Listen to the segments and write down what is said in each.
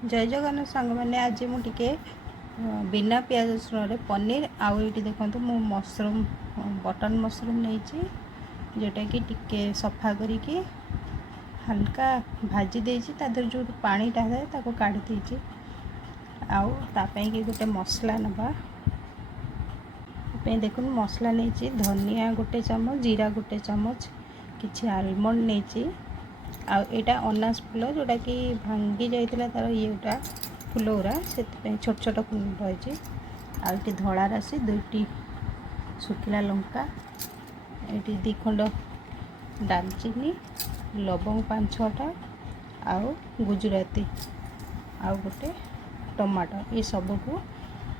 जय जगन्नाथ सांग मैंने आज मुझे बिना प्याज रसुण पनीर आउ ये देखो मु मशरूम बटन मशरूम नहीं जोटा कि टिके सफा करके हल्का भाजी देती तादर जो पानीटा है काढ़ी देती आउ तापाई कि गोटे मसला नवा देखो मसला नहीं धनिया गोटे चामच जीरा गोटे चामच किसी आलमंड नहीं आईटा अनास फूल जोटा कि भांगी जाइए तार येटा फूल गुरा से छोट छोट फूल रही आईटी धला राशि दुईटी सुखिला लंका ये दी खंड दालचीनी लवंग 5-6टा आउ गुजराती आउ गोटे टमाटो ये सबको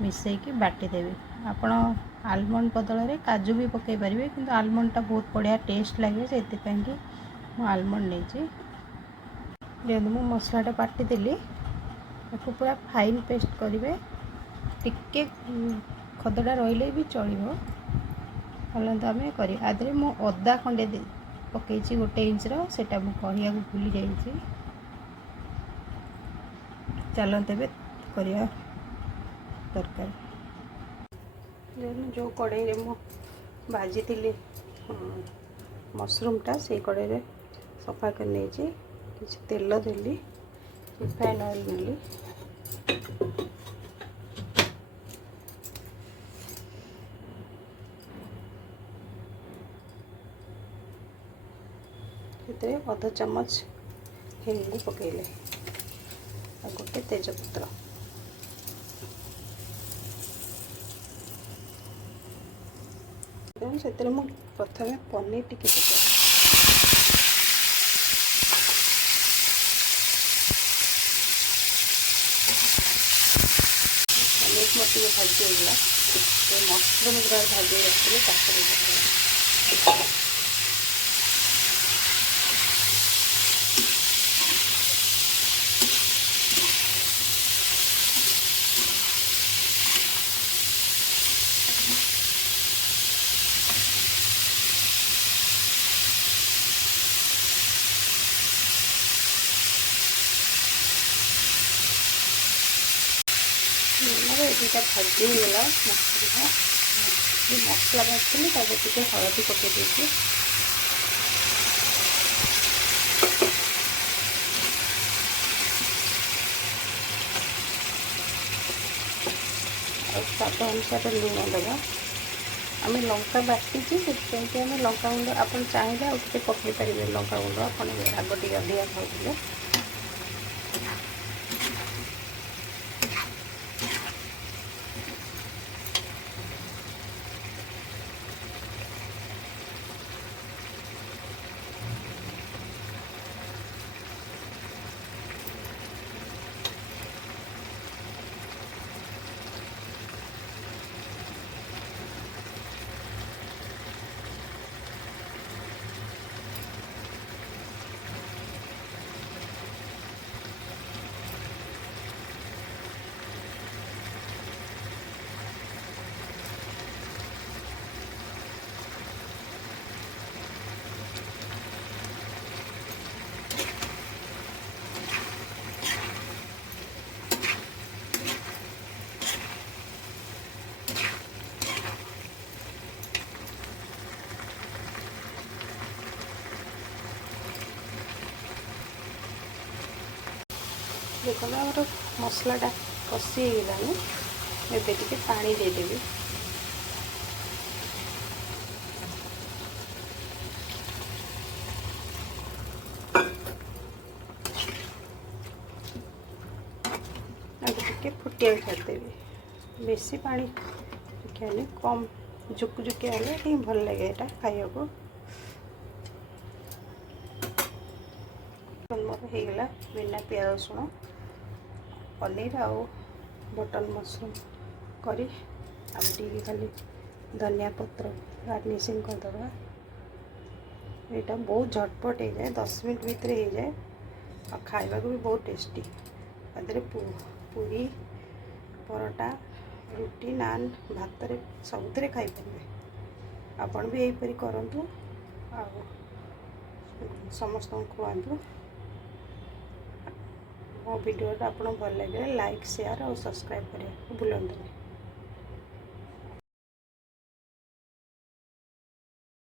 मिसईकी बाटीदेवी आपण आलमंड बदल काजू भी पकई पारे कि आलमंडटा बहुत बढ़िया टेस्ट लगे से आलमंड नहीं देखो मु मसलाटा बाटीदेली पूरा फाइन पेस्ट करेंगे टिके खदड़ा रही भी चलो हलंत आम कर आदि मु अदा खंडे पकई गोटे इंचर से कहया भूली जाइए चलते करवा दरकार जो कड़े मु भाजी थी मशरूमटा से कड़े सफा कर नहीं किसी तेल देली रिफाइन ऑयल देली अधा चामच हिंगू पकेले आ गोटे तेजपत्र से प्रथम पनीर टिके पनीर मोटे भाजी होगा मशरूम गुरा भाजी रखी दुटा भाजी होगा मसला भाजी टे हलदी पकई देती स्वाद अनुसार लुण दबा आम लंका बाटी आम लंका गुंड आप चाहिए आगे पकई पारे लंका गुंड आप राग टे अधिका खाऊे देखो मोर मसलाटा कषि गलानी एबे टिके पानी देदेवी आगे टिके फुटिया छाड़देवी बेसी पानी रखिए कम जुकजुकिया हेल्ले भल लगे यहाँ खाया मोर होगला बिना प्याज रसुण पनीर आउ बटन मशरूम करी टी खाली धनिया पत्र गार्निशिंग करदे यहाँ बहुत झटपट हो जाए 10 मिनट भितर हो जाए और खाइबा भी बहुत टेस्टी आदि पूरी परोटा रुटी नान भात सब खाईपारे आपण भी यहीपरी करूँ समस्त खुआतु ମୋ ଭିଡ଼ିଓଟା ଆପଣଙ୍କୁ ଭଲ ଲାଗିଲେ ଲାଇକ୍ ସେୟାର ଆଉ ସବସ୍କ୍ରାଇବ୍ କରିବାକୁ ଭୁଲନ୍ତୁନି।